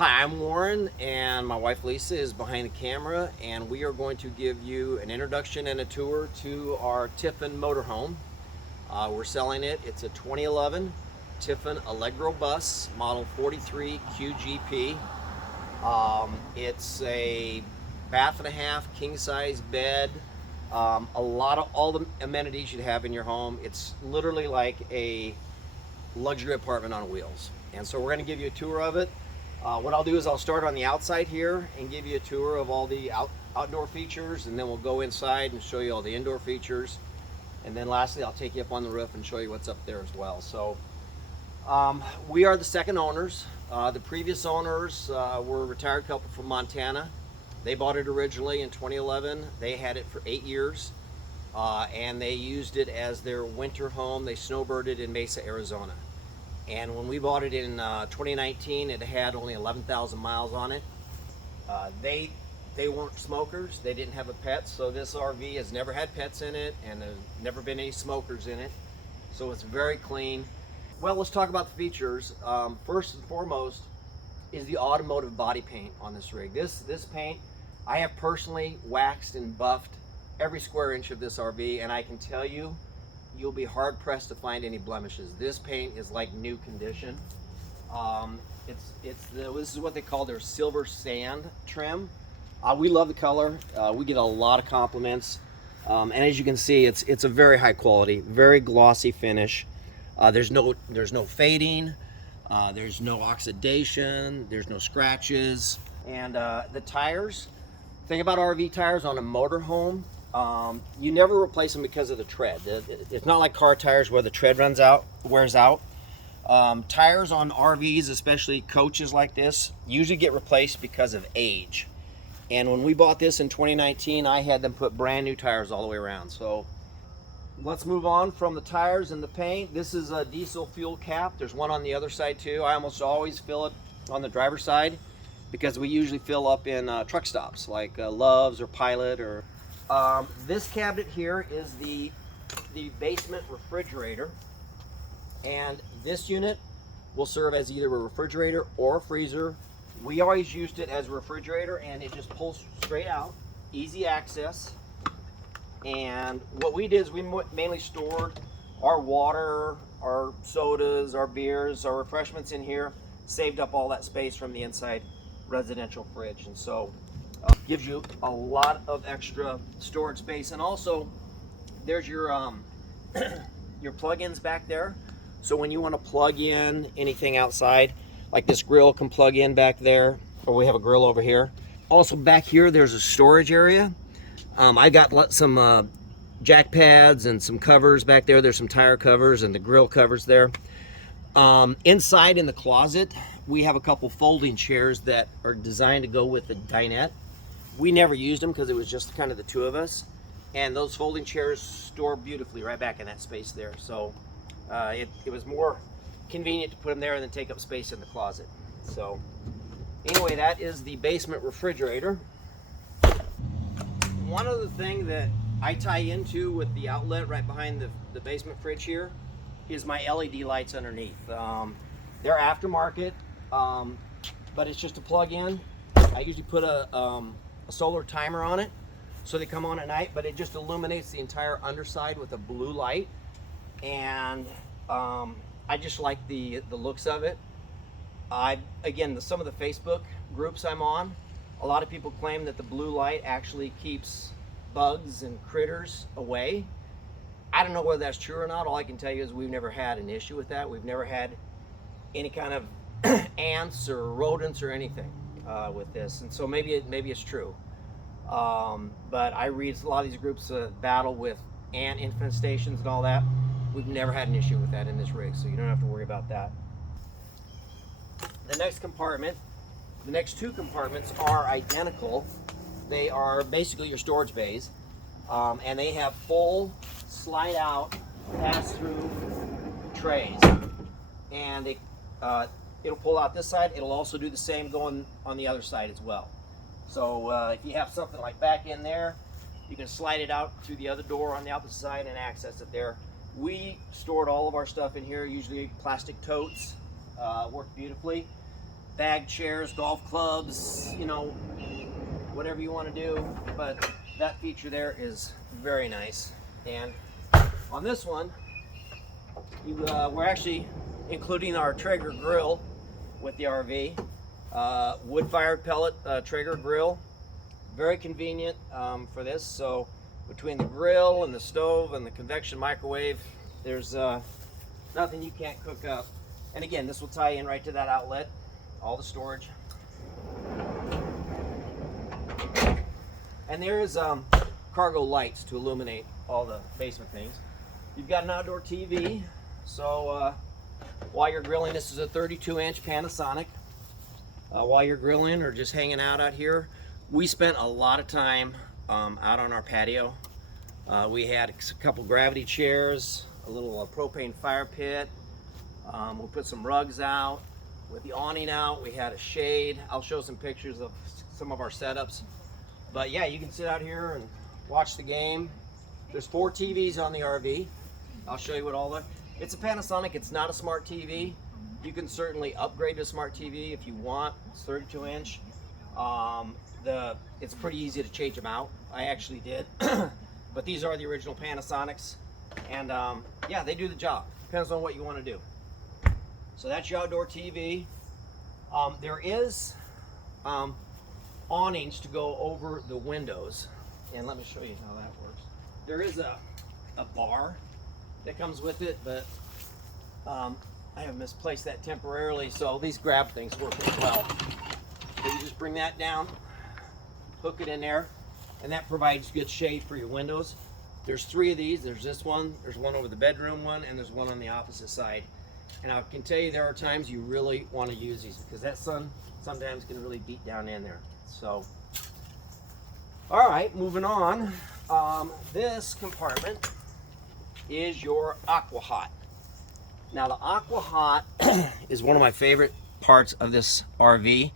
Hi, I'm Warren, and my wife Lisa is behind the camera, and we are going to give you an introduction and a tour to our Tiffin Motorhome. We're selling it. It's a 2011 Tiffin Allegro Bus, model 43 QGP. It's a bath and a half, king size bed, all the amenities you'd have in your home. It's literally like a luxury apartment on wheels. And so we're going to give you a tour of it. What I'll do is I'll start on the outside here and give you a tour of all the outdoor features, and then we'll go inside and show you all the indoor features. And then lastly, I'll take you up on the roof and show you what's up there as well. So we are the second owners. The previous owners were a retired couple from Montana. They bought it originally in 2011. They had it for 8 years, and they used it as their winter home. They snowbirded in Mesa, Arizona. And when we bought it in 2019, it had only 11,000 miles on it. They weren't smokers. They didn't have a pet, so this RV has never had pets in it, and there's never been any smokers in it. So it's very clean. Well, let's talk about the features. First and foremost is the automotive body paint on this rig. This paint, I have personally waxed and buffed every square inch of this RV, and I can tell you, you'll be hard pressed to find any blemishes. This paint is like new condition. This is what they call their silver sand trim. We love the color. We get a lot of compliments, and as you can see, it's a very high quality, very glossy finish. There's no fading, there's no oxidation, there's no scratches, and the tires. Thing about RV tires on a motorhome, you never replace them because of the tread. It's not like car tires where the tread wears out. Tires on RVs, especially coaches like this, usually get replaced because of age. And when we bought this in 2019, I had them put brand new tires all the way around. So let's move on from the tires and the paint. This is a diesel fuel cap. There's one on the other side too. I almost always fill it on the driver's side because we usually fill up in truck stops like Love's or Pilot or this cabinet here is the basement refrigerator, and this unit will serve as either a refrigerator or a freezer. We always used it as a refrigerator, and it just pulls straight out, easy access. And what we did is we mainly stored our water, our sodas, our beers, our refreshments in here, saved up all that space from the inside residential fridge. And so gives you a lot of extra storage space. And also there's your your plug-ins back there, so when you want to plug in anything outside, like this grill can plug in back there, or we have a grill over here. Also back here there's a storage area. I got some jack pads and some covers back there. There's some tire covers and the grill covers there. Inside in the closet we have a couple folding chairs that are designed to go with the dinette. We never used them because it was just kind of the two of us, and those folding chairs store beautifully right back in that space there. So it was more convenient to put them there and then take up space in the closet. So anyway, that is the basement refrigerator. One other thing that I tie into with the outlet right behind the basement fridge here is my LED lights underneath. They're aftermarket, but it's just a plug-in. I usually put a solar timer on it, so they come on at night, but it just illuminates the entire underside with a blue light. And I just like the looks of it. Again, some of the Facebook groups I'm on, a lot of people claim that the blue light actually keeps bugs and critters away. I don't know whether that's true or not. All I can tell you is we've never had an issue with that. We've never had any kind of ants or rodents or anything with this, and so maybe it's true. But I read a lot of these groups battle with ant infestations and all that. We've never had an issue with that in this rig, so you don't have to worry about that. The next two compartments are identical. They are basically your storage bays, and they have full slide out pass-through trays, and it'll pull out this side. It'll also do the same going on the other side as well. So if you have something like back in there, you can slide it out through the other door on the opposite side and access it there. We stored all of our stuff in here, usually plastic totes, work beautifully. bag chairs, golf clubs, you know, whatever you want to do. But that feature there is very nice. And on this one, we're actually including our Traeger grill with the RV. Wood-fired pellet Traeger grill. Very convenient for this. So between the grill and the stove and the convection microwave, there's nothing you can't cook up. And again, this will tie in right to that outlet, all the storage. And there is cargo lights to illuminate all the basement things. You've got an outdoor TV, so while you're grilling, this is a 32-inch Panasonic. While you're grilling or just hanging out here, we spent a lot of time out on our patio. We had a couple gravity chairs, a little propane fire pit. We put some rugs out. With the awning out, we had a shade. I'll show some pictures of some of our setups. But yeah, you can sit out here and watch the game. There's 4 TVs on the RV. I'll show you what all the... It's a Panasonic, it's not a smart TV. You can certainly upgrade to a smart TV if you want. It's 32-inch. It's pretty easy to change them out. I actually did. But these are the original Panasonics. And yeah, they do the job. Depends on what you want to do. So that's your outdoor TV. There is awnings to go over the windows. And let me show you how that works. There is a bar that comes with it, but I have misplaced that temporarily, so these grab things work as well. So you just bring that down, hook it in there, and that provides good shade for your windows. There's 3 of these. There's this one, there's one over the bedroom one, and there's one on the opposite side. And I can tell you there are times you really want to use these because that sun sometimes can really beat down in there. So, all right, moving on. This compartment is your Aqua Hot. Now the Aqua Hot is one of my favorite parts of this RV.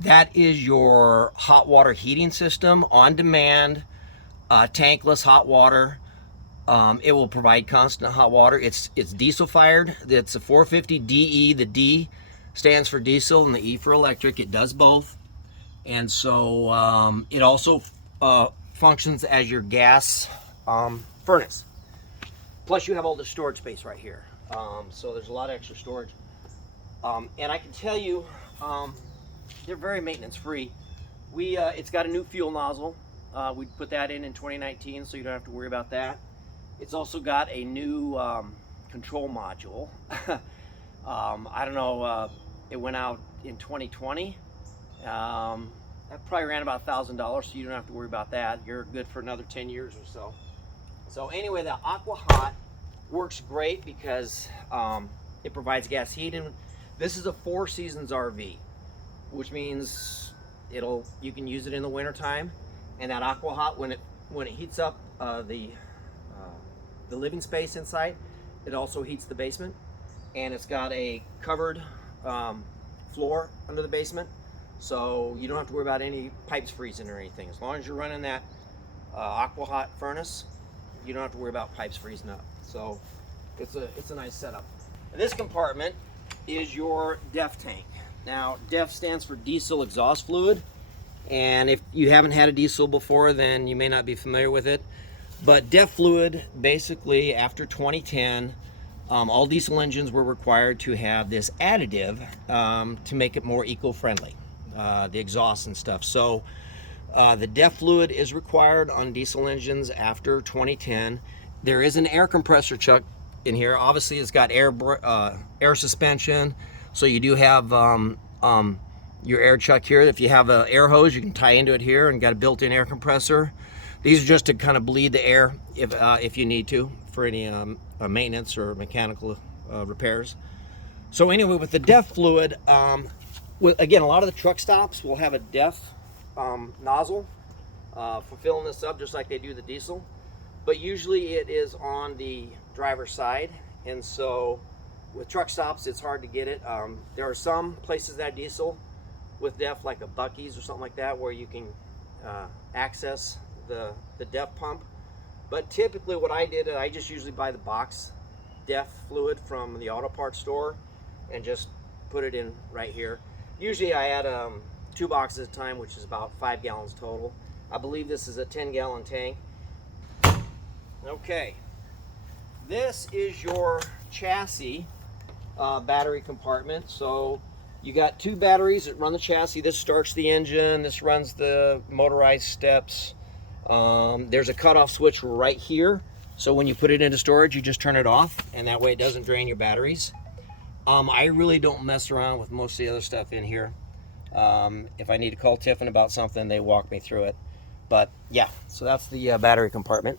That is your hot water heating system, on demand, tankless hot water. It will provide constant hot water. It's diesel fired. It's a 450 DE. The D stands for diesel and the E for electric. It does both. And so it also functions as your gas furnace. Plus you have all the storage space right here. So there's a lot of extra storage. And I can tell you, they're very maintenance free. It's got a new fuel nozzle. We put that in 2019, so you don't have to worry about that. It's also got a new control module. I don't know, it went out in 2020. That probably ran about $1,000, so you don't have to worry about that. You're good for another 10 years or so. So anyway, the Aqua Hot works great because it provides gas heating. This is a 4 seasons RV, which means you can use it in the winter time. And that Aqua Hot, when it heats up the living space inside, it also heats the basement. And it's got a covered floor under the basement, so you don't have to worry about any pipes freezing or anything. As long as you're running that Aqua Hot furnace, you don't have to worry about pipes freezing up. So it's a nice setup. This compartment is your DEF tank. Now, DEF stands for diesel exhaust fluid, and if you haven't had a diesel before, then you may not be familiar with it. But DEF fluid, basically after 2010, all diesel engines were required to have this additive to make it more eco-friendly, the exhaust and stuff. So the DEF fluid is required on diesel engines after 2010. There is an air compressor chuck in here. Obviously, it's got air suspension, so you do have your air chuck here. If you have an air hose, you can tie into it here, and got a built-in air compressor. These are just to kind of bleed the air if you need to for any maintenance or mechanical repairs. So anyway, with the DEF fluid, again, a lot of the truck stops will have a DEF nozzle for filling this up, just like they do the diesel. But usually it is on the driver's side, and so with truck stops, it's hard to get it. There are some places that diesel with DEF, like a Buc-ee's or something like that, where you can access the DEF pump. But typically what I did, I just usually buy the box DEF fluid from the auto parts store and just put it in right here. Usually I add 2 boxes at a time, which is about 5 gallons total. I believe this is a 10-gallon tank. Okay, this is your chassis battery compartment. So you got 2 batteries that run the chassis. This starts the engine, this runs the motorized steps. There's a cutoff switch right here, so when you put it into storage, you just turn it off, and that way it doesn't drain your batteries. I really don't mess around with most of the other stuff in here. If I need to call Tiffin about something, they walk me through it. But yeah, so that's the battery compartment.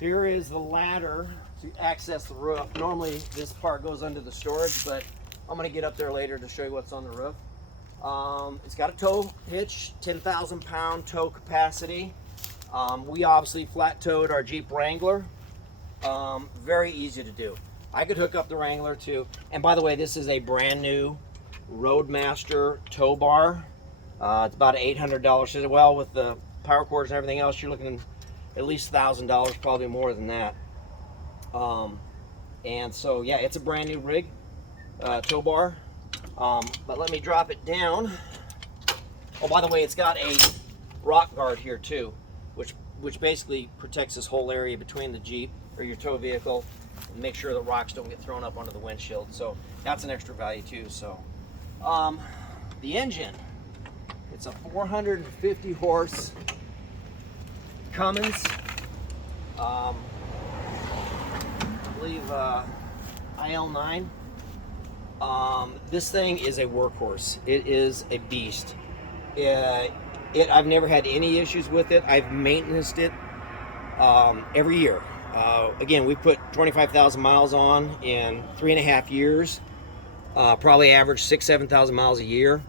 Here is the ladder to access the roof. Normally this part goes under the storage, but I'm going to get up there later to show you what's on the roof. It's got a tow hitch, 10,000 pound tow capacity. We obviously flat towed our Jeep Wrangler. Very easy to do. I could hook up the Wrangler too. And by the way, this is a brand new Roadmaster tow bar. It's about $800. Well, with the power cords and everything else, you're looking at least $1,000, probably more than that. And so yeah, it's a brand new rig, tow bar. But let me drop it down. Oh, by the way, it's got a rock guard here too, which basically protects this whole area between the Jeep or your tow vehicle, and make sure the rocks don't get thrown up onto the windshield. So that's an extra value too. So the engine, it's a 450 horse Cummins, I believe IL9. This thing is a workhorse. It is a beast. I've never had any issues with it. I've maintained it every year. Again, we put 25,000 miles on in 3.5 years. Probably average 6,000-7,000 miles a year.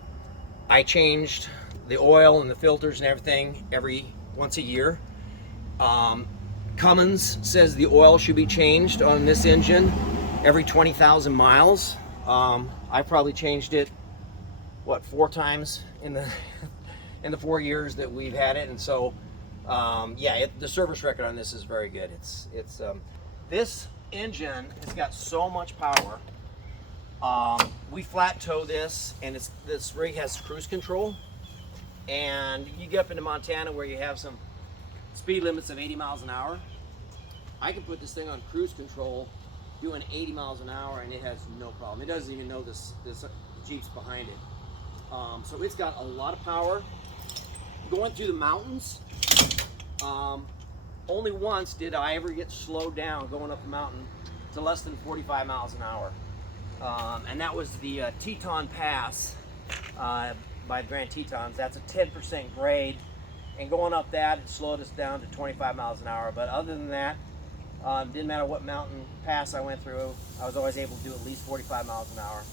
I changed the oil and the filters and everything once a year. Cummins says the oil should be changed on this engine every 20,000 miles. I probably changed it, 4 times in the 4 years that we've had it, and so yeah, the service record on this is very good. This engine has got so much power. We flat tow this, and this rig has cruise control, and you get up into Montana where you have some speed limits of 80 miles an hour. I can put this thing on cruise control doing 80 miles an hour, and it has no problem. It doesn't even know this Jeep's behind it. So it's got a lot of power. Going through the mountains, only once did I ever get slowed down going up the mountain to less than 45 miles an hour. And that was the Teton Pass by Grand Tetons. That's a 10% grade. And going up that, it slowed us down to 25 miles an hour. But other than that, didn't matter what mountain pass I went through, I was always able to do at least 45 miles an hour.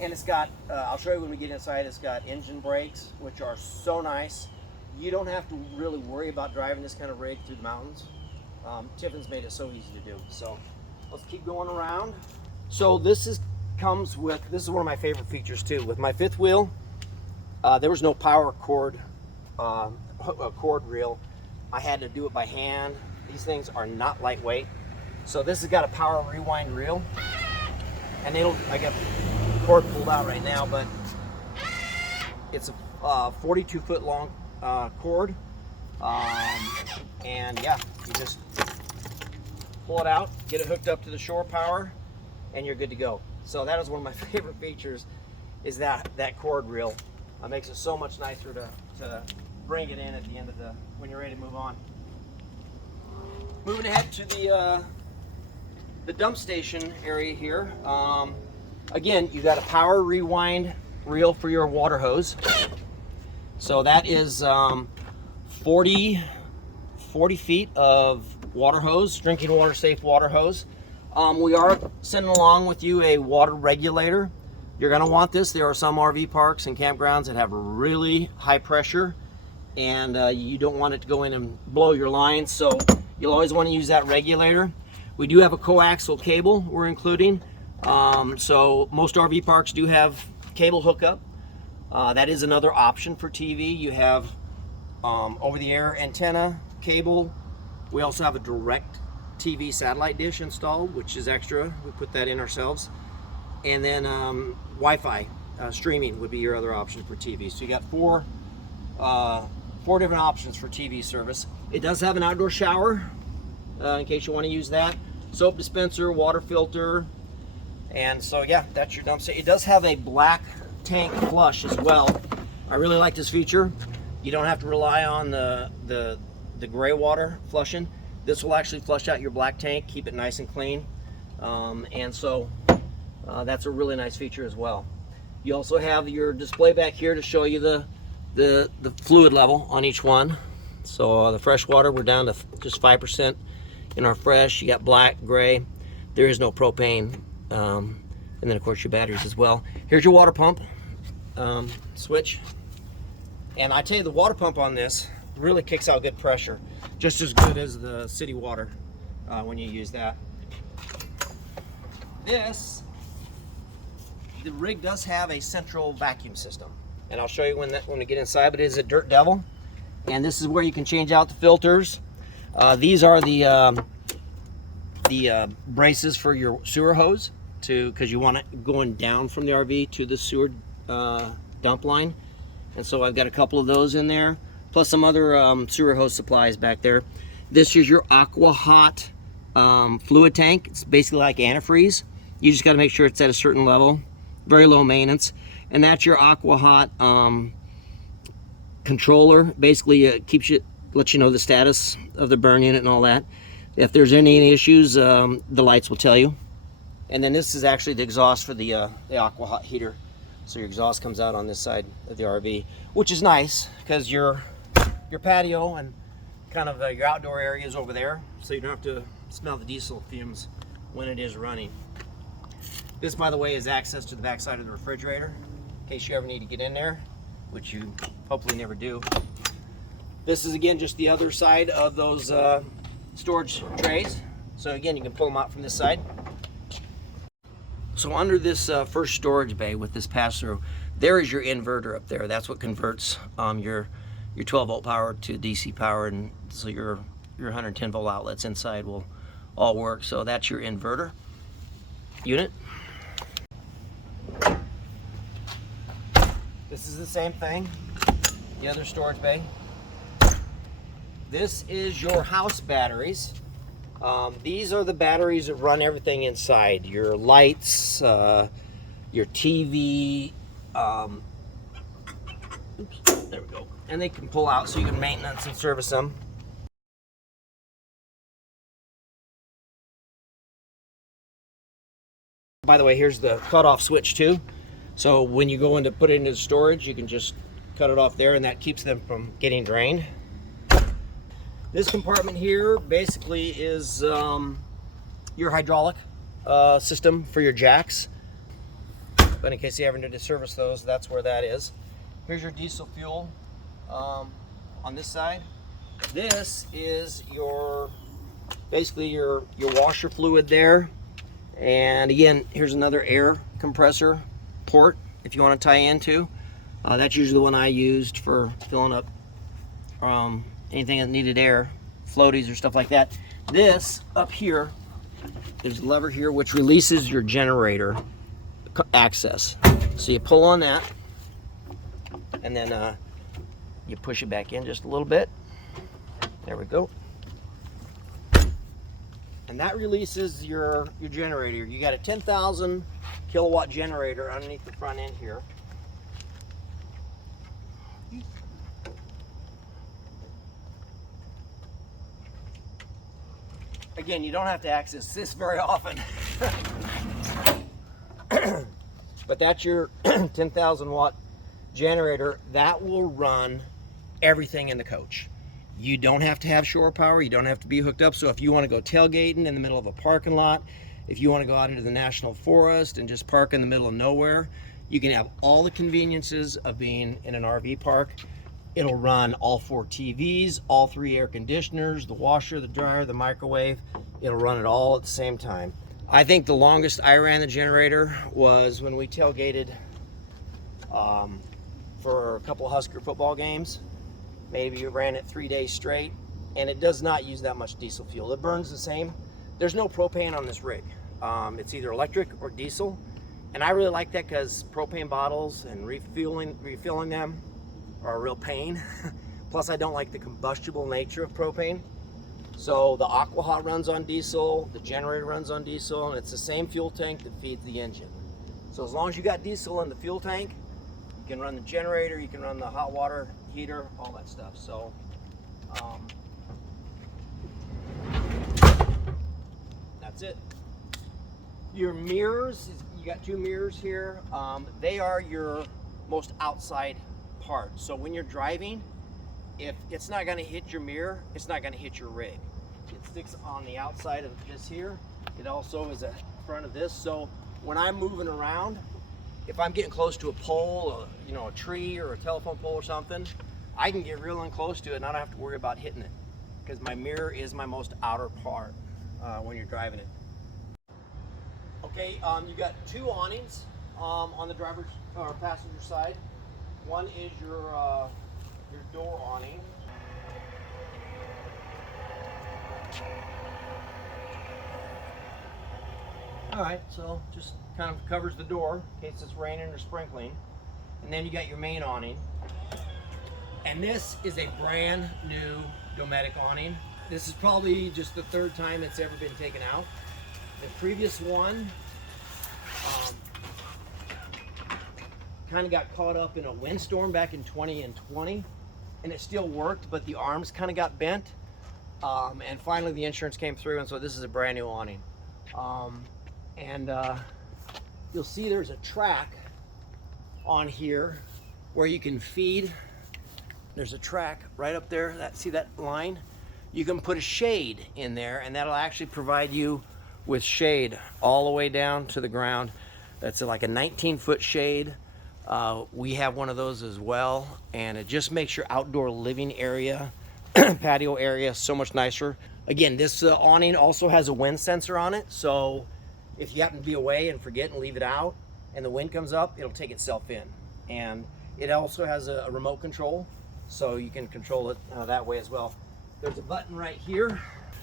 And it's got, I'll show you when we get inside, it's got engine brakes, which are so nice. You don't have to really worry about driving this kind of rig through the mountains. Tiffin's made it so easy to do. So let's keep going around. So this is one of my favorite features too. With my 5th wheel, there was no power cord, cord reel. I had to do it by hand. These things are not lightweight. So this has got a power rewind reel, and I got the cord pulled out right now, but it's a 42-foot long cord, and yeah, you just pull it out, get it hooked up to the shore power, and you're good to go. So that is one of my favorite features, is that cord reel. It makes it so much nicer to bring it in at the end of when you're ready to move on. Moving ahead to the dump station area here. Again, you got a power rewind reel for your water hose. So that is 40 feet of water hose, drinking water safe water hose. We are sending along with you a water regulator. You're going to want this. There are some RV parks and campgrounds that have really high pressure, and you don't want it to go in and blow your lines, so you'll always want to use that regulator. We do have a coaxial cable we're including. So most RV parks do have cable hookup. That is another option for TV. You have over-the-air antenna cable. We also have a direct TV satellite dish installed, which is extra. We put that in ourselves. And then Wi-Fi streaming would be your other option for TV. So you got four different options for TV service. It does have an outdoor shower in case you want to use that. Soap dispenser, water filter, and so yeah, that's your dumpster. It does have a black tank flush as well. I really like this feature. You don't have to rely on the gray water flushing. This will actually flush out your black tank, keep it nice and clean, and so that's a really nice feature as well. You also have your display back here to show you the fluid level on each one. So the fresh water, we're down to just 5% in our fresh. You got black, gray. There is no propane, and then of course your batteries as well. Here's your water pump switch, and I tell you, the water pump on this really kicks out good pressure, just as good as the city water when you use that. The rig does have a central vacuum system, and I'll show you when we get inside, but it is a Dirt Devil, and this is where you can change out the filters. These are the braces for your sewer hose, because you want it going down from the RV to the sewer dump line, and so I've got a couple of those in there, plus some other sewer hose supplies back there. This is your Aqua Hot fluid tank. It's basically like antifreeze. You just got to make sure it's at a certain level, very low maintenance, and that's your Aqua Hot controller. Basically, it lets you know the status of the burn unit and all that. If there's any issues, the lights will tell you. And then this is actually the exhaust for the Aqua Hot heater. So your exhaust comes out on this side of the RV, which is nice because your patio and kind of your outdoor area is over there, so you don't have to smell the diesel fumes when it is running. This, by the way, is access to the back side of the refrigerator in case you ever need to get in there, which you hopefully never do. This is again just the other side of those storage trays. So again, you can pull them out from this side. So under this first storage bay with this pass-through, there is your inverter up there. That's what converts your 12-volt power to DC power, and so your 110-volt outlets inside will all work. So that's your inverter unit. This is the same thing, the other storage bay. This is your house batteries. These are the batteries that run everything inside. Your lights, your TV, oops, there we go. And they can pull out so you can maintenance and service them. By the way, here's the cutoff switch too. So when you go in to put it into storage, you can just cut it off there, and that keeps them from getting drained. This compartment here basically is your hydraulic system for your jacks. But in case you ever need to service those, that's where that is. Here's your diesel fuel on this side. This is basically your washer fluid there. And again, here's another air compressor port if you want to tie into. That's usually the one I used for filling up anything that needed air, floaties or stuff like that. This up here, there's a lever here which releases your generator access. So you pull on that, and then you push it back in just a little bit. There we go. And that releases your generator. You got a 10,000 kilowatt generator underneath the front end here. Again, you don't have to access this very often. But that's your 10,000 watt generator. That will run everything in the coach. You don't have to have shore power. You don't have to be hooked up. So if you want to go tailgating in the middle of a parking lot, if you want to go out into the national forest and just park in the middle of nowhere, you can have all the conveniences of being in an RV park. It'll run all 4 TVs, all 3 air conditioners, the washer, the dryer, the microwave. It'll run it all at the same time. I think the longest I ran the generator was when we tailgated for a couple of Husker football games. Maybe you ran it 3 days straight, and it does not use that much diesel fuel. It burns the same. There's no propane on this rig. It's either electric or diesel, And I really like that because propane bottles and refilling them are a real pain. Plus, I don't like the combustible nature of propane. So the aqua hot runs on diesel, the generator runs on diesel, and it's the same fuel tank that feeds the engine. So as long as you got diesel in the fuel tank, you can run the generator, you can run the hot water heater, all that stuff. So that's it. Your mirrors, you got 2 mirrors here. They are your most outside part. So when you're driving, if it's not going to hit your mirror, it's not going to hit your rig. It sticks on the outside of this here. It also is in front of this. So when I'm moving around, if I'm getting close to a pole, a tree or a telephone pole or something, I can get real close to it and I don't have to worry about hitting it because my mirror is my most outer part when you're driving it. Okay, you got 2 awnings on the driver's or passenger side. One is your door awning. All right, so just kind of covers the door in case it's raining or sprinkling. And then you got your main awning. And this is a brand new Dometic awning. This is probably just the 3rd time it's ever been taken out. The previous one kind of got caught up in a windstorm back in 2020, and it still worked, but the arms kind of got bent. And finally the insurance came through, and so this is a brand new awning. You'll see there's a track on here where you can feed. There's a track right up there. See that line? You can put a shade in there, and that'll actually provide you with shade all the way down to the ground. That's like a 19-foot shade. We have one of those as well, and it just makes your outdoor living area, patio area, so much nicer. Again, this awning also has a wind sensor on it, so if you happen to be away and forget and leave it out and the wind comes up, it'll take itself in. And it also has a remote control, so you can control it that way as well. There's a button right here.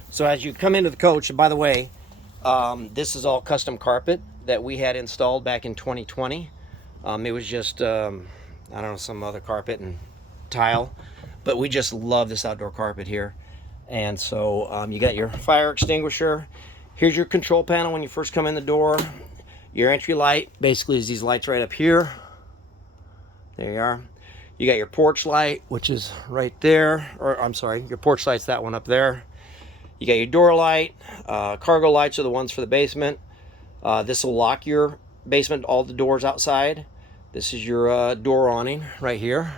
So as you come into the coach, and by the way, this is all custom carpet that we had installed back in 2020. It was just, I don't know, some other carpet and tile, but we just love this outdoor carpet here. And so you got your fire extinguisher. Here's your control panel when you first come in the door. Your entry light basically is these lights right up here. There you are. You got your porch light, which is right there, or I'm sorry, your porch light's that one up there. You got your door light. Cargo lights are the ones for the basement. This will lock your basement, all the doors outside. This is your door awning right here.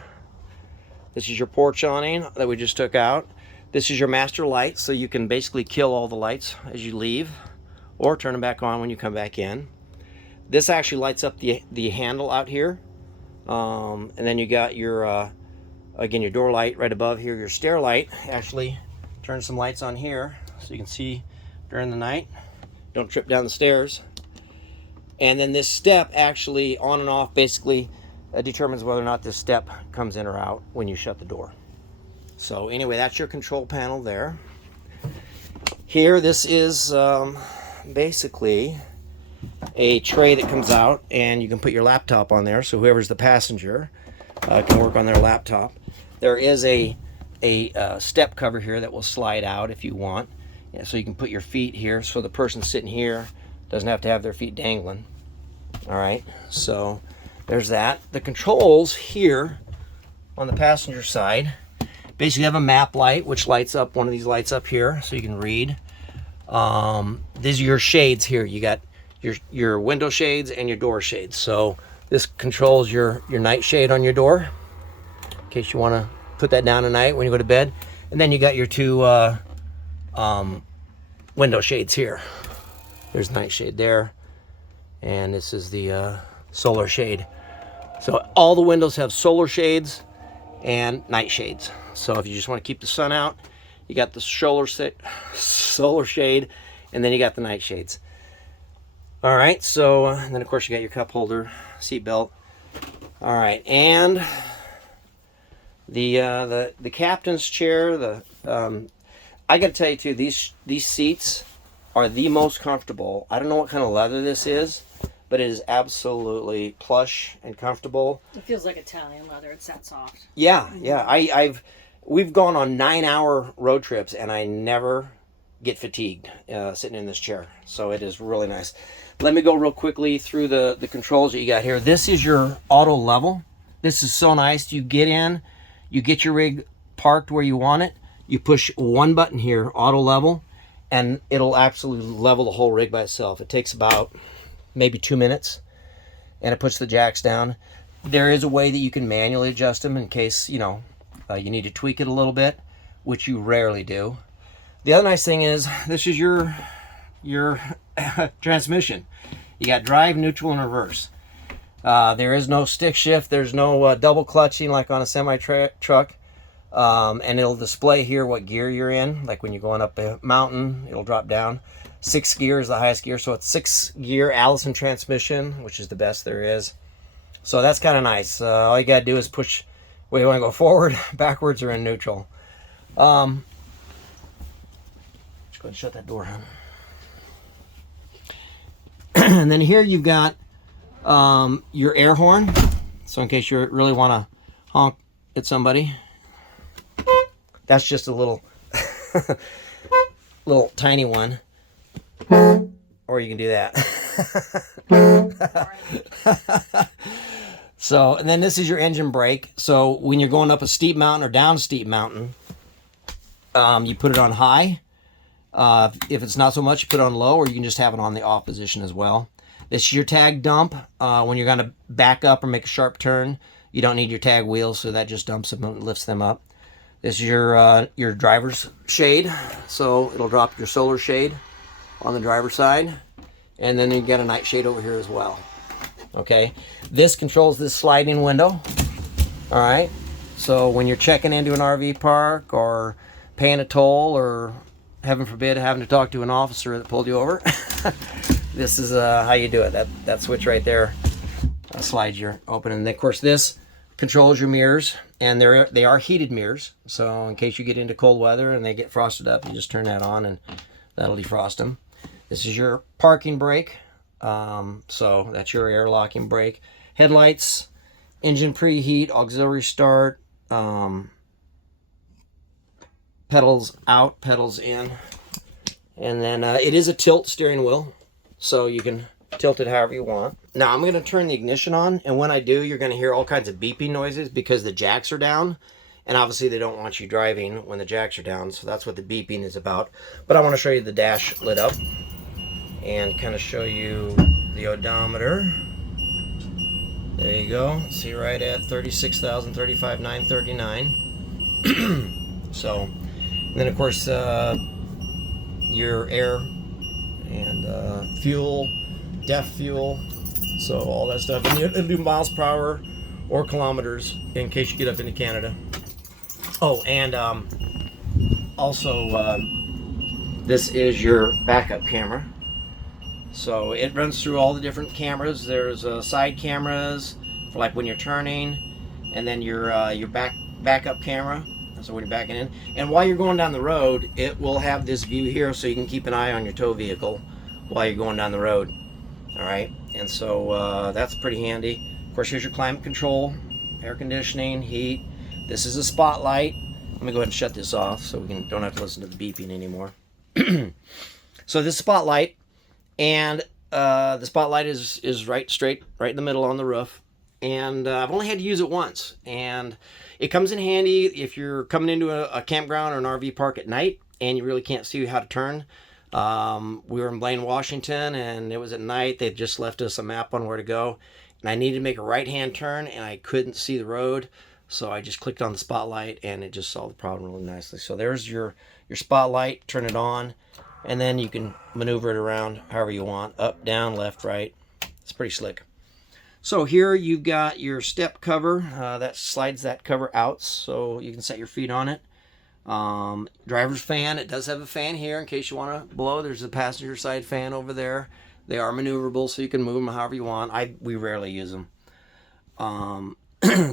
This is your porch awning that we just took out. This is your master light, so you can basically kill all the lights as you leave or turn them back on when you come back in. This actually lights up the handle out here. And then you got your, again, your door light right above here. Your stair light actually turns some lights on here so you can see during the night. Don't trip down the stairs. And then this step actually on and off basically determines whether or not this step comes in or out when you shut the door. So anyway, that's your control panel there. Here, this is basically a tray that comes out, and you can put your laptop on there, so whoever's the passenger can work on their laptop. There is a step cover here that will slide out if you want. Yeah, so you can put your feet here, so the person sitting here doesn't have to have their feet dangling. All right, so there's that. The controls here on the passenger side basically have a map light, which lights up one of these lights up here, so you can read. These are your shades here. You got your window shades and your door shades. So this controls your night shade on your door, in case you want to put that down at night when you go to bed. And then you got your 2 window shades here. There's night shade there, and this is the solar shade. So all the windows have solar shades and night shades. So if you just want to keep the sun out, you got the solar shade, and then you got the night shades. All right, so and then of course you got your cup holder, seat belt. All right, and the captain's chair. I got to tell you too, these seats are the most comfortable. I don't know what kind of leather this is, but it is absolutely plush and comfortable. It feels like Italian leather. It's that soft. Yeah, yeah. We've gone on 9-hour road trips, and I never get fatigued sitting in this chair. So it is really nice. Let me go real quickly through the controls that you got here. This is your auto level. This is so nice. You get in, you get your rig parked where you want it. You push one button here, auto level, and it'll absolutely level the whole rig by itself. It takes about maybe 2 minutes, and it puts the jacks down. There is a way that you can manually adjust them in case, you know, you need to tweak it a little bit, which you rarely do. The other nice thing is this is your transmission. You got drive, neutral, and reverse. There is no stick shift. There's no double clutching like on a semi-truck. And it'll display here what gear you're in. Like when you're going up a mountain, it'll drop down. 6 gear is the highest gear. So it's 6-gear Allison transmission, which is the best there is. So that's kind of nice. All you got to do is push whether you want to go forward, backwards, or in neutral. Just go ahead and shut that door, hon. And then here you've got your air horn. So in case you really want to honk at somebody. That's just a little, little tiny one. Or you can do that. So, and then this is your engine brake. So when you're going up a steep mountain or down a steep mountain, you put it on high. If it's not so much, you put it on low, or you can just have it on the off position as well. This is your tag dump. When you're going to back up or make a sharp turn, you don't need your tag wheels, so that just dumps them and lifts them up. This is your driver's shade, so it'll drop your solar shade on the driver's side, and then you got a night shade over here as well. Okay, this controls this sliding window. All right, so when you're checking into an RV park or paying a toll, or heaven forbid having to talk to an officer that pulled you over, this is how you do it. That switch right there slides your open, and of course this controls your mirrors, and they are heated mirrors. So in case you get into cold weather and they get frosted up, you just turn that on and that'll defrost them. This is your parking brake. So that's your air locking brake. Headlights, engine preheat, auxiliary start, pedals out, pedals in. And then it is a tilt steering wheel, so you can tilt it however you want. Now I'm going to turn the ignition on, and when I do, you're going to hear all kinds of beeping noises because the jacks are down, and obviously they don't want you driving when the jacks are down, so that's what the beeping is about. But I want to show you the dash lit up and kind of show you the odometer. There you go. See, right at 36,000, 35,939. So, and then of course your air and fuel, DEF fuel, so all that stuff. And it'll do miles per hour or kilometers in case you get up into Canada. Oh, and also this is your backup camera. So it runs through all the different cameras. There's side cameras for like when you're turning, and then your backup camera. So when you're backing in, and while you're going down the road, it will have this view here, so you can keep an eye on your tow vehicle while you're going down the road. All right, and so that's pretty handy. Of course, here's your climate control, air conditioning, heat. This is a spotlight. Let me go ahead and shut this off so we don't have to listen to the beeping anymore. So this spotlight, and the spotlight is right in the middle on the roof. And I've only had to use it once, and it comes in handy if you're coming into a campground or an RV park at night and you really can't see how to turn. We were in Blaine, Washington, and it was at night. They just left us a map on where to go, and I needed to make a right-hand turn, and I couldn't see the road, so I just clicked on the spotlight, and it just solved the problem really nicely. So there's your spotlight. Turn it on, and then you can maneuver it around however you want, up, down, left, right. It's pretty slick. So here you've got your step cover that slides that cover out so you can set your feet on it. Driver's fan, it does have a fan here in case you want to blow. There's a passenger side fan over there. They are maneuverable, so you can move them however you want. We rarely use them.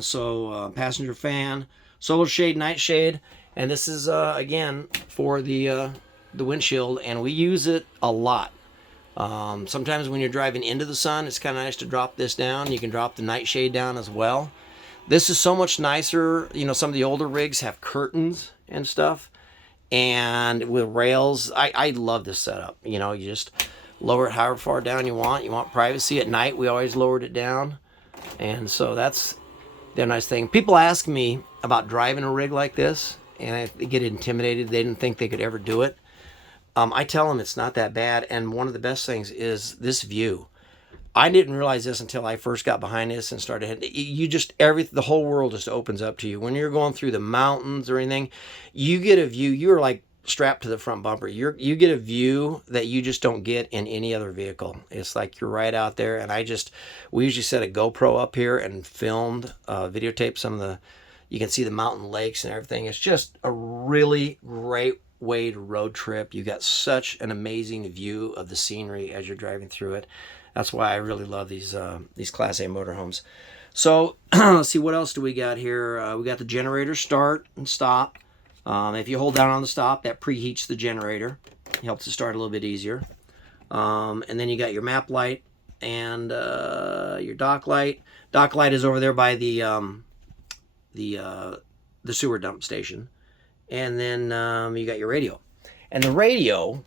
So passenger fan, solar shade, night shade, and this is again for the windshield, and we use it a lot. Sometimes when you're driving into the sun, it's kind of nice to drop this down. You can drop the nightshade down as well. This is so much nicer. You know, some of the older rigs have curtains and stuff, and with rails. I love this setup. You know, you just lower it however far down you want. You want privacy at night. We always lowered it down, and so that's the nice thing. People ask me about driving a rig like this, and they get intimidated. They didn't think they could ever do it. I tell them it's not that bad, and one of the best things is this view. I didn't realize this until I first got behind this and started. You just the whole world just opens up to you when you're going through the mountains or anything. You get a view. You're like strapped to the front bumper. You get a view that you just don't get in any other vehicle. It's like you're right out there. And we usually set a GoPro up here and filmed, videotape some of the. You can see the mountain lakes and everything. It's just a really great way to road trip. You got such an amazing view of the scenery as you're driving through it. That's why I really love these Class A motorhomes. So let's see, what else do we got here? We got the generator start and stop. If you hold down on the stop, that preheats the generator. It helps it start a little bit easier. And then you got your map light and your dock light. Dock light is over there by the sewer dump station. And then you got your radio. And the radio,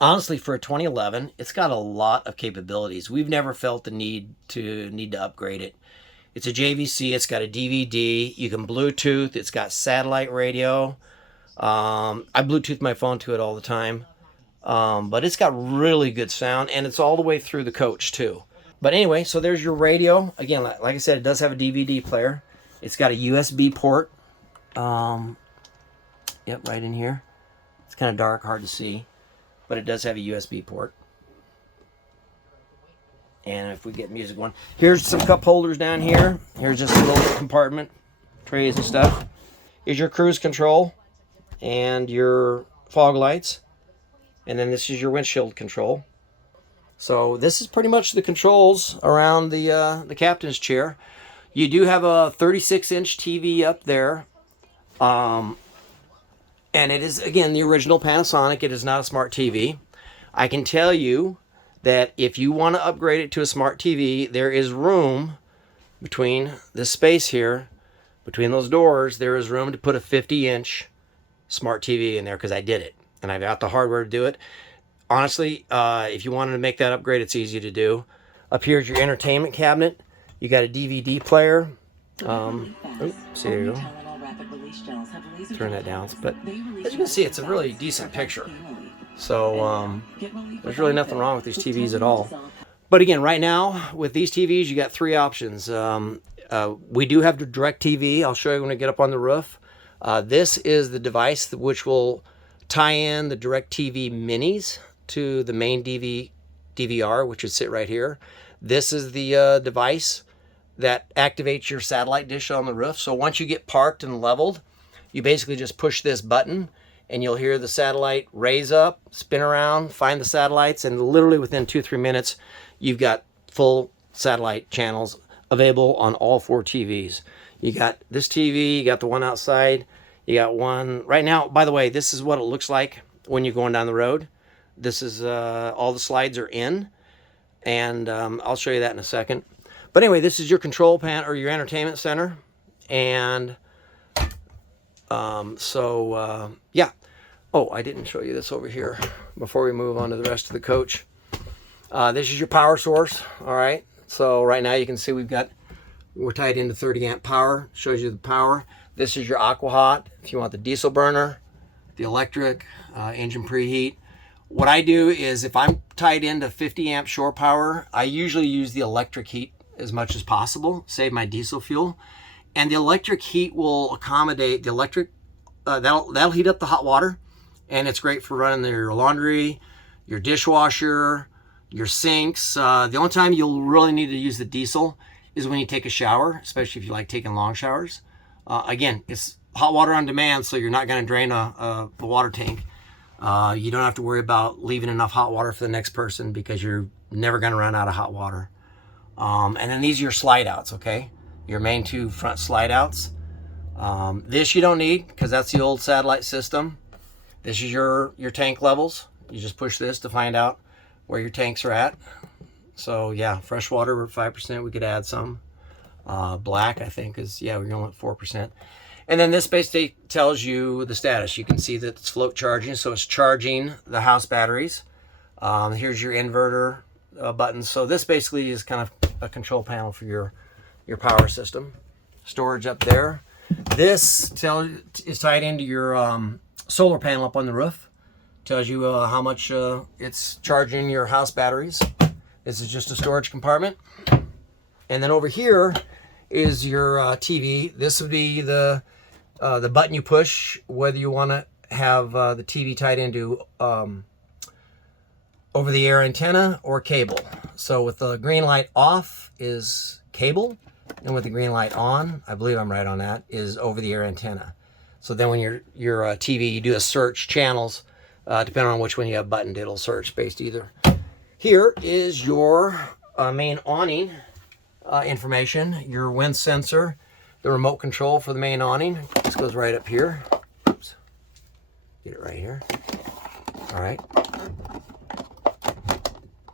honestly, for a 2011, it's got a lot of capabilities. We've never felt the need to upgrade it. It's a JVC. It's got a DVD. You can Bluetooth. It's got satellite radio. I Bluetooth my phone to it all the time. But it's got really good sound, and it's all the way through the coach too. But anyway, so there's your radio. Again, like I said, it does have a DVD player. It's got a USB port. Yep, right in here. It's kind of dark, hard to see, but it does have a USB port. And if we get music going, here's some cup holders down here. Here's just a little compartment, trays and stuff. Here's your cruise control and your fog lights. And then this is your windshield control. So this is pretty much the controls around the captain's chair. You do have a 36-inch TV up there. And it is, again, the original Panasonic. It is not a smart TV. I can tell you that if you want to upgrade it to a smart TV, there is room between this space here, between those doors, there is room to put a 50-inch smart TV in there, because I did it. And I've got the hardware to do it. Honestly, if you wanted to make that upgrade, it's easy to do. Up here is your entertainment cabinet. You got a DVD player. Oops, there you go. Turn that down. But as you can see, it's a really decent picture. So there's really nothing wrong with these TVs at all. But again, right now with these TVs, you got three options. We do have the direct TV. I'll show you when I get up on the roof. This is the device which will tie in the direct TV minis to the main DVR, which would sit right here. This is the device that activates your satellite dish on the roof. So once you get parked and leveled, you basically just push this button and you'll hear the satellite raise up, spin around, find the satellites, and literally within 2-3 minutes, you've got full satellite channels available on all 4 TVs. You got this TV, you got the one outside, you got one right now. By the way, this is what it looks like when you're going down the road. This is all the slides are in, and I'll show you that in a second. But anyway, this is your control panel or your entertainment center. And yeah. Oh, I didn't show you this over here before we move on to the rest of the coach. This is your power source. All right. So right now you can see we're tied into 30 amp power. Shows you the power. This is your aqua hot. If you want the diesel burner, the electric, engine preheat. What I do is if I'm tied into 50 amp shore power, I usually use the electric heat as much as possible, save my diesel fuel. And the electric heat will accommodate the electric, that'll heat up the hot water, and it's great for running your laundry, your dishwasher, your sinks. The only time you'll really need to use the diesel is when you take a shower, especially if you like taking long showers. Again, it's hot water on demand, so you're not going to drain the water tank. You don't have to worry about leaving enough hot water for the next person because you're never going to run out of hot water. And then these are your slide outs, okay? Your main 2 front slide outs. This you don't need because that's the old satellite system. This is your tank levels. You just push this to find out where your tanks are at. So yeah, freshwater we're 5%. We could add some. Black, I think, is, yeah, we're going at 4%. And then this basically tells you the status. You can see that it's float charging, so it's charging the house batteries. Here's your inverter buttons. So this basically is kind of a control panel for your power system. Storage up there. This is tied into your solar panel up on the roof. Tells you how much it's charging your house batteries. This is just a storage compartment. And then over here is your TV. This would be the button you push whether you want to have the TV tied into over-the-air antenna or cable. So with the green light off is cable, and with the green light on, I believe I'm right on that, is over-the-air antenna. So then when your TV, you do a search channels, depending on which one you have buttoned, it'll search based either. Here is your main awning information, your wind sensor, the remote control for the main awning. This goes right up here. Oops. Get it right here. All right.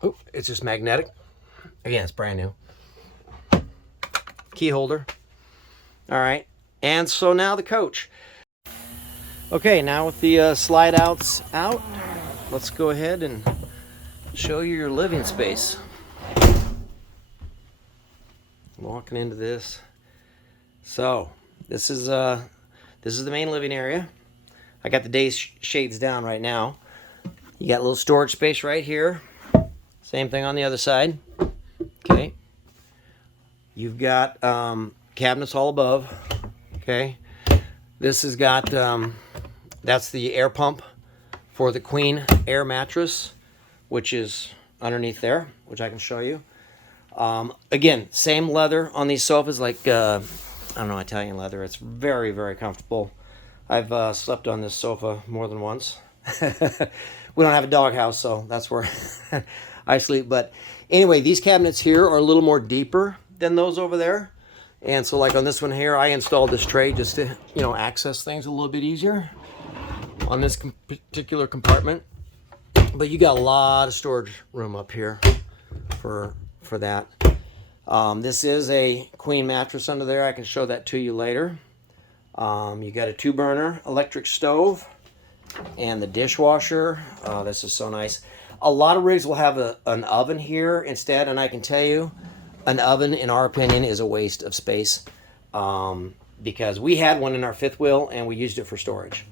Oh, it's just magnetic. Again, it's brand new. Key holder. All right. And so now the coach. Okay, now with the slide outs out, let's go ahead and show you your living space. Walking into this. So this is the main living area. I got the day shades down right now. You got a little storage space right here. Same thing on the other side. Okay. You've got cabinets all above. Okay. This has got that's the air pump for the queen air mattress, which is underneath there, which I can show you. Again, same leather on these sofas, like I don't know, Italian leather. It's very, very comfortable. I've slept on this sofa more than once. We don't have a doghouse, so that's where I sleep. But anyway, these cabinets here are a little more deeper than those over there. And so like on this one here, I installed this tray just to, you know, access things a little bit easier on this particular compartment. But you got a lot of storage room up here for that. This is a queen mattress under there. I can show that to you later. You got a 2-burner electric stove and the dishwasher. This is so nice. A lot of rigs will have an oven here instead, and I can tell you, an oven, in our opinion, is a waste of space because we had one in our fifth wheel and we used it for storage.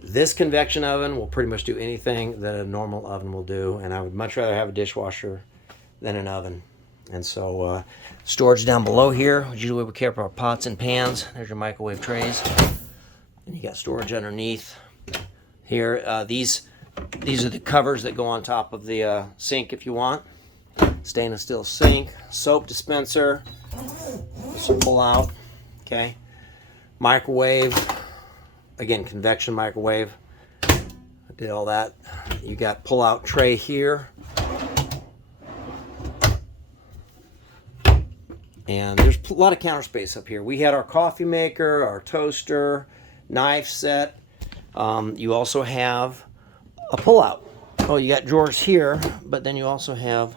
This convection oven will pretty much do anything that a normal oven will do, and I would much rather have a dishwasher than an oven. And so storage down below here, usually we keep our pots and pans. There's your microwave trays. And you got storage underneath here. These are the covers that go on top of the sink if you want. Stainless steel sink, soap dispenser. This will pull out. Okay. Microwave. Again, convection microwave. I did all that. You got pull-out tray here. And there's a lot of counter space up here. We had our coffee maker, our toaster, knife set. You also have a pull-out. Oh, you got drawers here, but then you also have,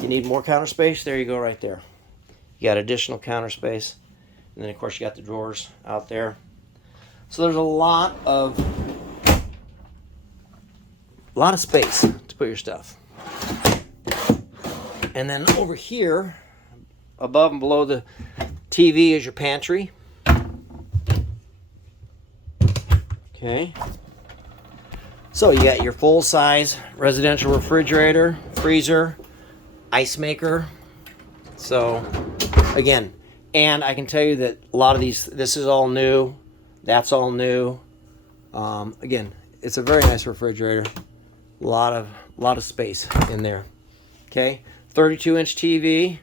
you need more counter space, there you go right there. You got additional counter space. And then of course you got the drawers out there. So there's a lot of space to put your stuff. And then over here, above and below the TV is your pantry. Okay. So you got your full-size residential refrigerator, freezer, ice maker. So again, and I can tell you that a lot of these, this is all new, that's all new. Again, it's a very nice refrigerator. A lot of space in there. Okay, 32-inch TV.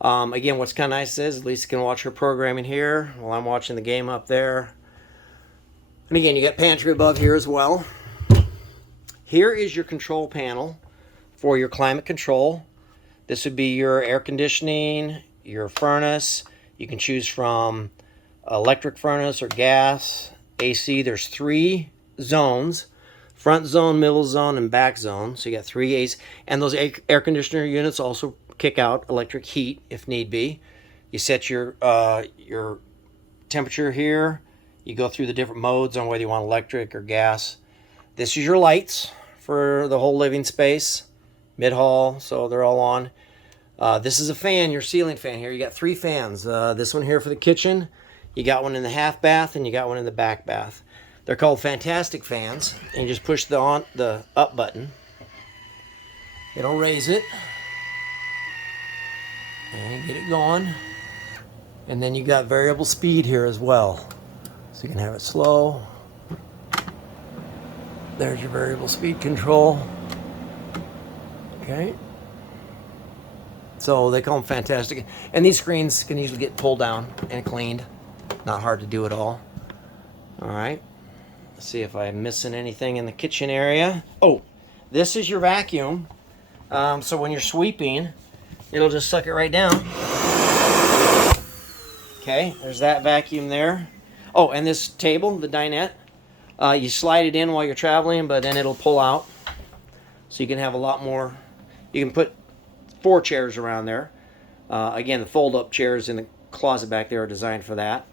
Again, what's kind of nice is at least you can watch your programming here while I'm watching the game up there. And again, you got pantry above here as well. Here is your control panel for your climate control. This would be your air conditioning, your furnace. You can choose from electric furnace or gas, AC. There's 3 zones front zone, middle zone, and back zone. So you got 3 A's. And those air conditioner units also kick out electric heat if need be. You set your temperature here. You go through the different modes on whether you want electric or gas. This is your lights for the whole living space, mid-hall, so they're all on. This is a fan, your ceiling fan here. You got 3 fans. This one here for the kitchen. You got one in the half bath, and you got one in the back bath. They're called Fantastic fans. And you just push the up button. It'll raise it. And get it going. And then you got variable speed here as well. So you can have it slow. There's your variable speed control. Okay. So they call them Fantastic. And these screens can usually get pulled down and cleaned. Not hard to do at all. All right. Let's see if I'm missing anything in the kitchen area. Oh, this is your vacuum. So when you're sweeping, it'll just suck it right down. Okay, there's that vacuum there. Oh, and this table, the dinette, you slide it in while you're traveling, but then it'll pull out. So you can have a lot more. You can put 4 chairs around there. Again, the fold-up chairs in the closet back there are designed for that.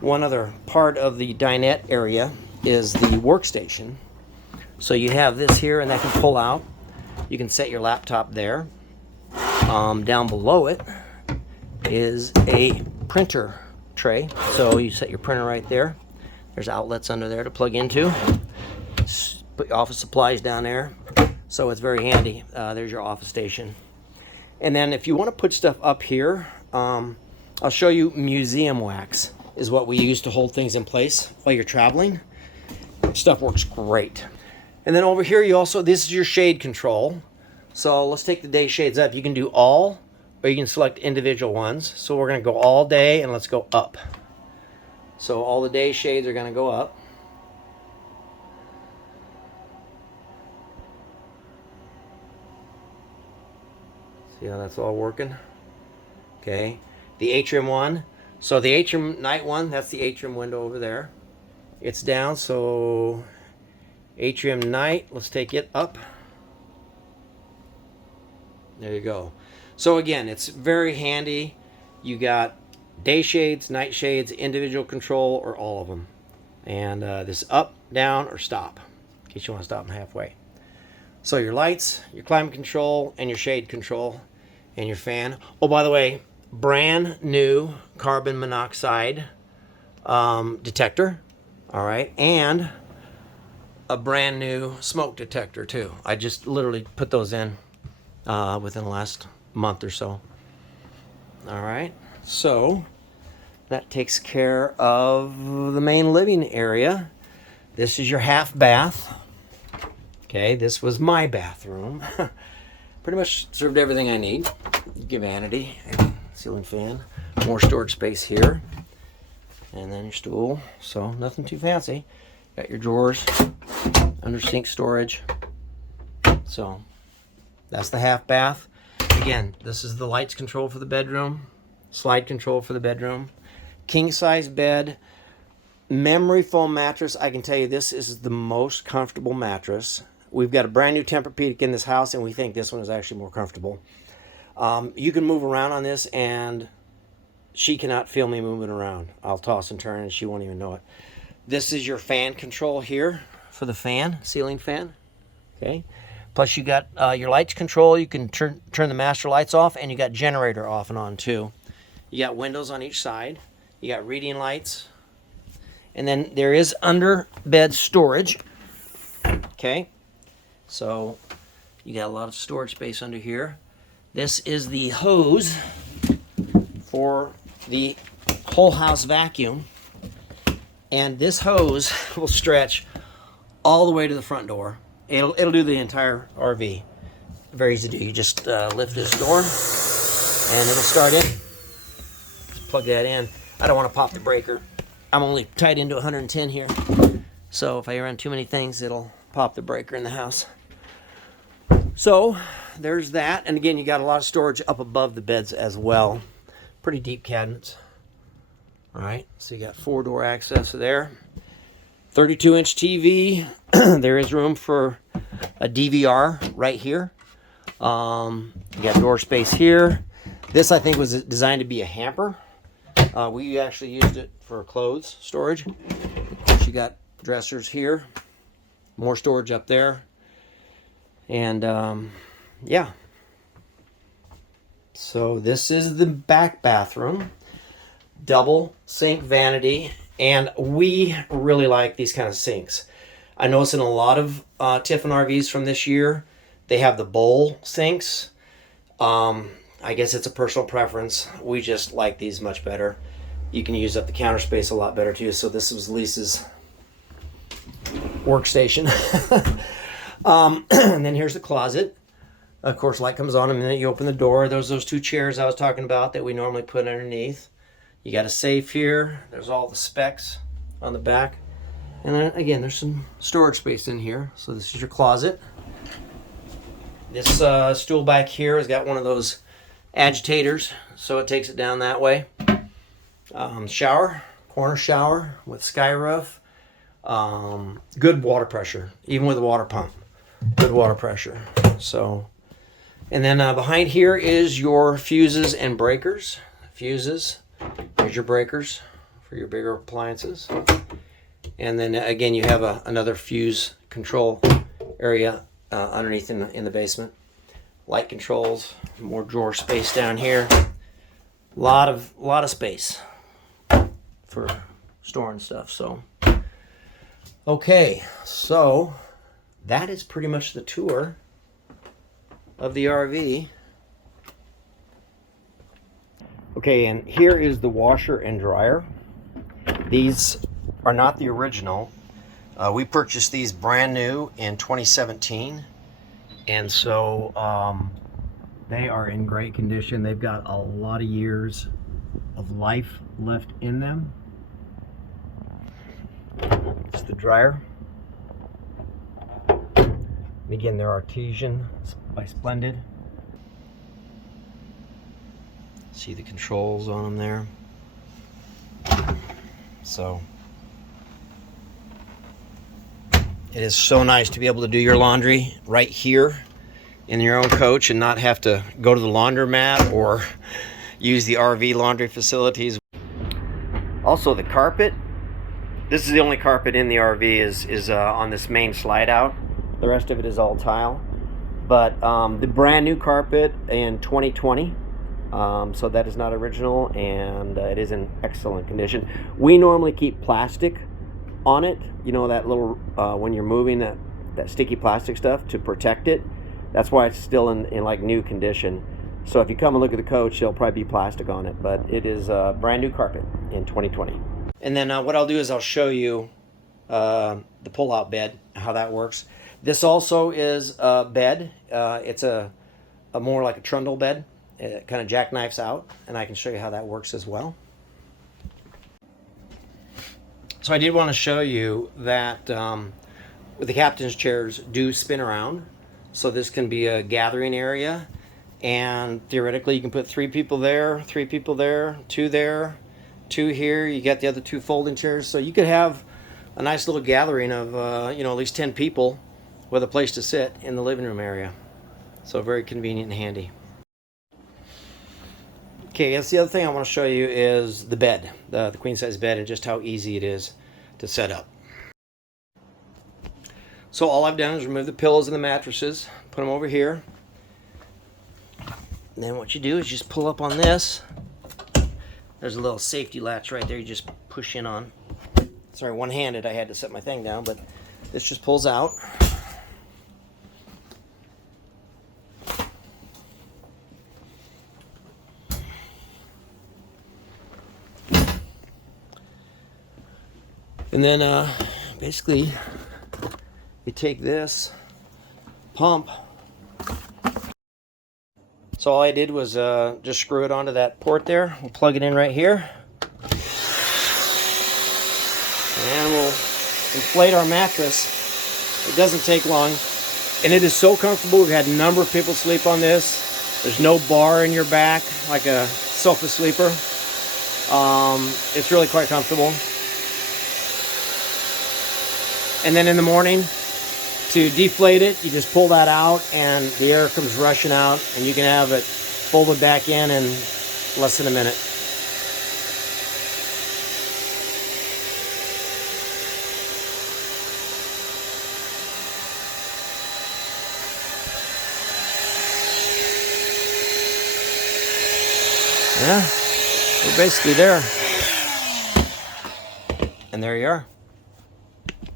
One other part of the dinette area is the workstation. So you have this here, and that can pull out. You can set your laptop there. Down below it is a printer tray. So you set your printer right there. There's outlets under there to plug into. Put your office supplies down there. So it's very handy. There's your office station. And then if you want to put stuff up here, I'll show you museum wax is what we use to hold things in place while you're traveling. Stuff works great. And then over here, this is your shade control. So let's take the day shades up. You can do all, or you can select individual ones. So we're going to go all day, and let's go up. So all the day shades are going to go up. See how that's all working? Okay. The atrium one. So the atrium night one, that's the atrium window over there. It's down, so atrium night, let's take it up. There you go. So again, it's very handy. You got day shades, night shades, individual control, or all of them. And this up, down, or stop, in case you want to stop them halfway. So your lights, your climate control, and your shade control, and your fan. Oh, by the way, brand new carbon monoxide detector. All right, and a brand new smoke detector too. I just literally put those in within the last month or so. All right, so that takes care of the main living area. This is your half bath. Okay, this was my bathroom. Pretty much served everything I need. Give vanity, ceiling fan, more storage space here, and then your stool. So nothing too fancy. Got your drawers, under sink storage. So that's the half bath. Again, this is the lights control for the bedroom, slide control for the bedroom, king size bed, memory foam mattress. I can tell you this is the most comfortable mattress. We've got a brand new Tempur-Pedic in this house, and we think this one is actually more comfortable. You can move around on this, and she cannot feel me moving around. I'll toss and turn, and she won't even know it. This is your fan control here for the fan, ceiling fan. Okay. Plus, you got your lights control. You can turn the master lights off, and you got generator off and on too. You got windows on each side. You got reading lights, and then there is under bed storage. Okay. So you got a lot of storage space under here. This is the hose for the whole house vacuum. And this hose will stretch all the way to the front door. It'll do the entire RV. Very easy to do. You just lift this door and it'll start in. Just plug that in. I don't want to pop the breaker. I'm only tied into 110 here. So if I run too many things, it'll pop the breaker in the house. So there's that. And again, you got a lot of storage up above the beds as well. Pretty deep cabinets. All right, so you got 4-door access there. 32-inch TV. There is room for a DVR right here. You got door space here. This, I think, was designed to be a hamper. We actually used it for clothes storage. Of course, you got dressers here. More storage up there. And, yeah. So this is the back bathroom. Double sink vanity. And we really like these kind of sinks. I noticed in a lot of Tiffin RVs from this year, they have the bowl sinks. I guess it's a personal preference. We just like these much better. You can use up the counter space a lot better too. So this was Lisa's workstation. And then here's the closet. Of course, light comes on the minute you open the door. There's those two chairs I was talking about that we normally put underneath. You got a safe here. There's all the specs on the back. And then again, there's some storage space in here. So this is your closet. This stool back here has got one of those agitators, so it takes it down that way. Shower, corner shower with sky roof. Good water pressure, even with a water pump. Good water pressure. So, and then behind here is your fuses and breakers. Fuses. Here's your breakers for your bigger appliances. And then again, you have another fuse control area underneath in the basement. Light controls, more drawer space down here. Lot of space for storing stuff. So, okay, so that is pretty much the tour of the RV. Okay, and here is the washer and dryer. These are not the original. We purchased these brand new in 2017, and so they are in great condition. They've got a lot of years of life left in them. It's the dryer. And again, they're artesian by Splendid. See the controls on them there. So it is so nice to be able to do your laundry right here in your own coach and not have to go to the laundromat or use the RV laundry facilities. Also, the carpet. This is the only carpet in the RV is on this main slide out. The rest of it is all tile. But the brand new carpet in 2020. So that is not original, and it is in excellent condition. We normally keep plastic on it, you know, that little when you're moving that sticky plastic stuff to protect it. That's why it's still in like new condition. So if you come and look at the coach, there'll probably be plastic on it, but it is a brand new carpet in 2020. And then what I'll do is I'll show you the pull-out bed, how that works. This also is a bed. It's a more like a trundle bed. It kind of jackknifes out, and I can show you how that works as well. So I did want to show you that the captain's chairs do spin around. So this can be a gathering area, and theoretically you can put 3 people there, 3 people there, 2 there, 2 here. You got the other 2 folding chairs, so you could have a nice little gathering of you know, at least 10 people with a place to sit in the living room area. So very convenient and handy. Okay, that's the other thing I want to show you is the bed, the queen size bed, and just how easy it is to set up. So all I've done is remove the pillows and the mattresses, put them over here. And then what you do is just pull up on this. There's a little safety latch right there you just push in on. Sorry, one-handed, I had to set my thing down, but this just pulls out. And then basically you take this pump. So all I did was just screw it onto that port there. We'll plug it in right here. And we'll inflate our mattress. It doesn't take long. And it is so comfortable. We've had a number of people sleep on this. There's no bar in your back like a sofa sleeper. It's really quite comfortable. And then in the morning, to deflate it, you just pull that out and the air comes rushing out, and you can have it folded back in less than a minute. Yeah, we're basically there. And there you are.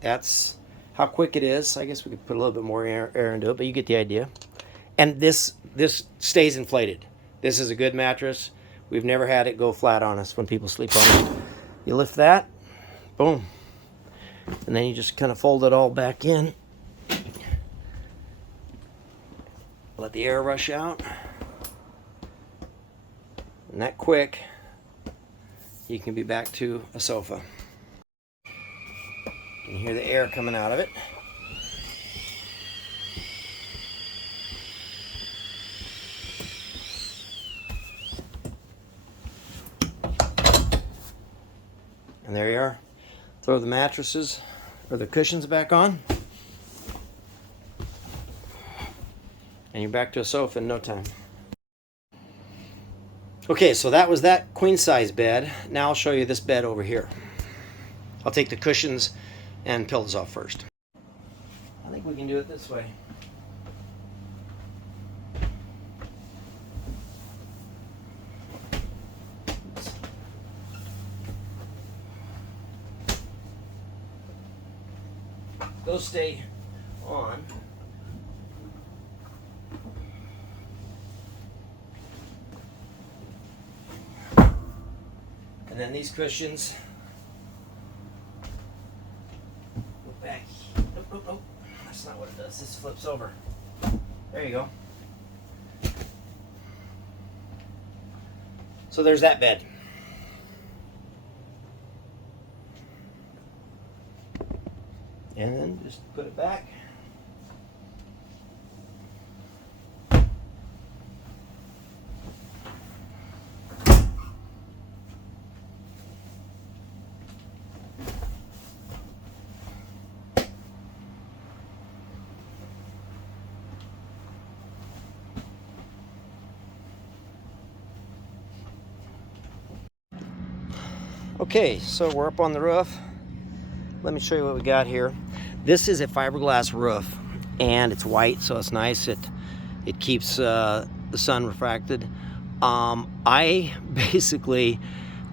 That's how quick it is. I guess we could put a little bit more air into it, but you get the idea. And this stays inflated. This is a good mattress. We've never had it go flat on us when people sleep on it. You lift that, boom. And then you just kind of fold it all back in. Let the air rush out. And that quick, you can be back to a sofa. You can hear the air coming out of it. And there you are. Throw the mattresses or the cushions back on. And you're back to a sofa in no time. Okay, so that was that queen size bed. Now I'll show you this bed over here. I'll take the cushions and pillows off first. I think we can do it this way. Oops. Those stay on. And then these cushions go back. Nope. That's not what it does. This flips over. There you go. So there's that bed. And then just put it back. Okay, so we're up on the roof. Let me show you what we got here. This is a fiberglass roof, and it's white, so it's nice. It keeps the sun refracted. I basically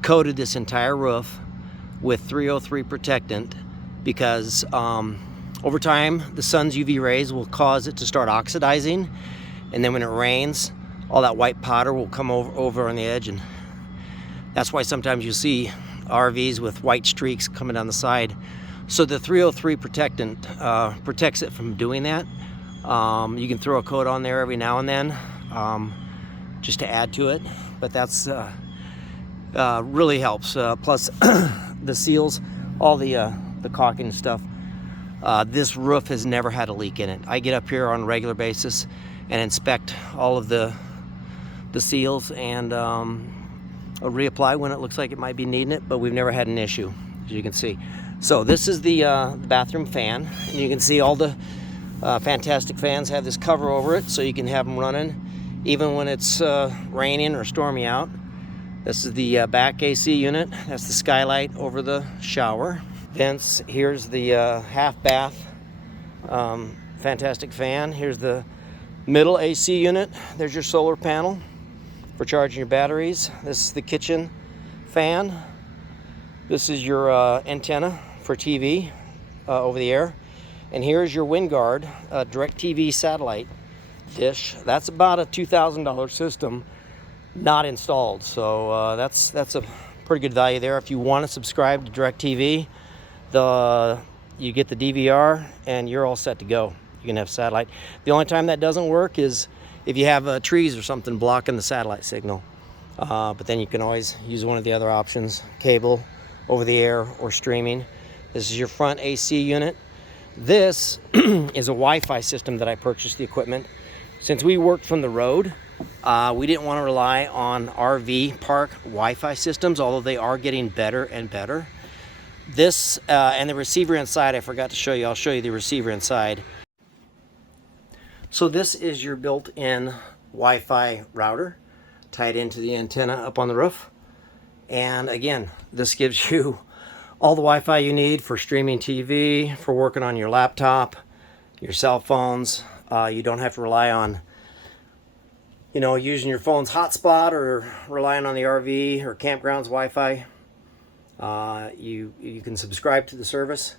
coated this entire roof with 303 protectant because over time the sun's UV rays will cause it to start oxidizing, and then when it rains, all that white powder will come over on the edge, and that's why sometimes you see RVs with white streaks coming down the side. So the 303 protectant protects it from doing that. You can throw a coat on there every now and then just to add to it, but that's really helps. Plus the seals, all the caulking stuff. This roof has never had a leak in it. I get up here on a regular basis and inspect all of the seals and I'll reapply when it looks like it might be needing it, but we've never had an issue, as you can see. So this is the bathroom fan, and you can see all the fantastic fans have this cover over it, so you can have them running even when it's raining or stormy out. This is the back AC unit. That's the skylight over the shower. Then here's the half bath fantastic fan. Here's the middle AC unit. There's your solar panel for charging your batteries. This is the kitchen fan. This is your antenna for TV over the air. And here's your WindGuard DirecTV satellite dish. That's about a $2,000 system, not installed. So that's a pretty good value there. If you want to subscribe to DirecTV, you get the DVR and you're all set to go. You can have satellite. The only time that doesn't work is if you have trees or something blocking the satellite signal. But then you can always use one of the other options, cable, over the air, or streaming. This is your front AC unit. This is a Wi-Fi system that I purchased the equipment. Since we worked from the road, we didn't want to rely on RV park Wi-Fi systems, although they are getting better and better. This and the receiver inside, I forgot to show you. I'll show you the receiver inside. So this is your built-in Wi-Fi router tied into the antenna up on the roof. And again, this gives you all the Wi-Fi you need for streaming TV, for working on your laptop, your cell phones. You don't have to rely on, you know, using your phone's hotspot or relying on the RV or campground's Wi-Fi. You can subscribe to the service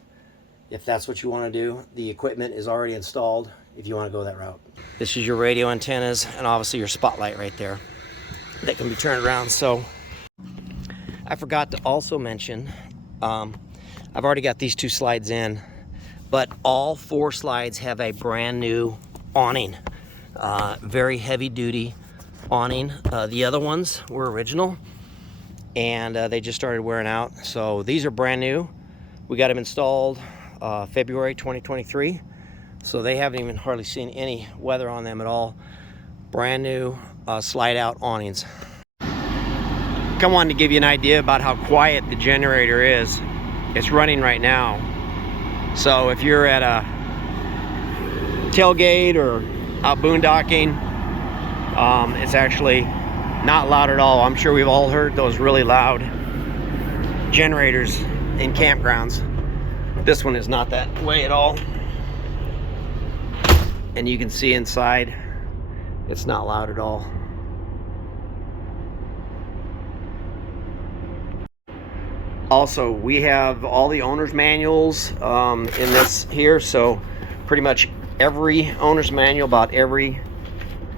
if that's what you want to do. The equipment is already installed if you want to go that route. This is your radio antennas and obviously your spotlight right there that can be turned around. So I forgot to also mention, I've already got these 2 slides in, but all 4 slides have a brand new awning, very heavy duty awning. The other ones were original and they just started wearing out. So these are brand new. We got them installed February 2023. So they haven't even hardly seen any weather on them at all. Brand new slide out awnings. Come on to give you an idea about how quiet the generator is. It's running right now. So if you're at a tailgate or out boondocking, it's actually not loud at all. I'm sure we've all heard those really loud generators in campgrounds. This one is not that way at all. And you can see inside, it's not loud at all. Also, we have all the owner's manuals in this here, so pretty much every owner's manual about every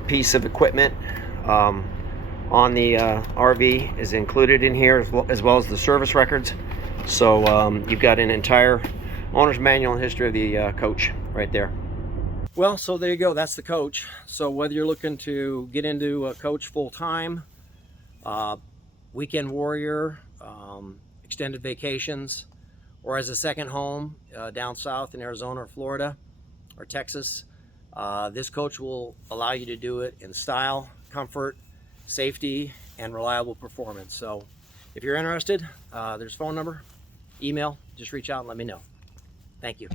piece of equipment on the RV is included in here, as well as the service records. So you've got an entire owner's manual and history of the coach right there. Well, so there you go. That's the coach. So whether you're looking to get into a coach full-time, weekend warrior, extended vacations, or as a second home down south in Arizona or Florida or Texas, this coach will allow you to do it in style, comfort, safety, and reliable performance. So if you're interested, there's a phone number, email, just reach out and let me know. Thank you.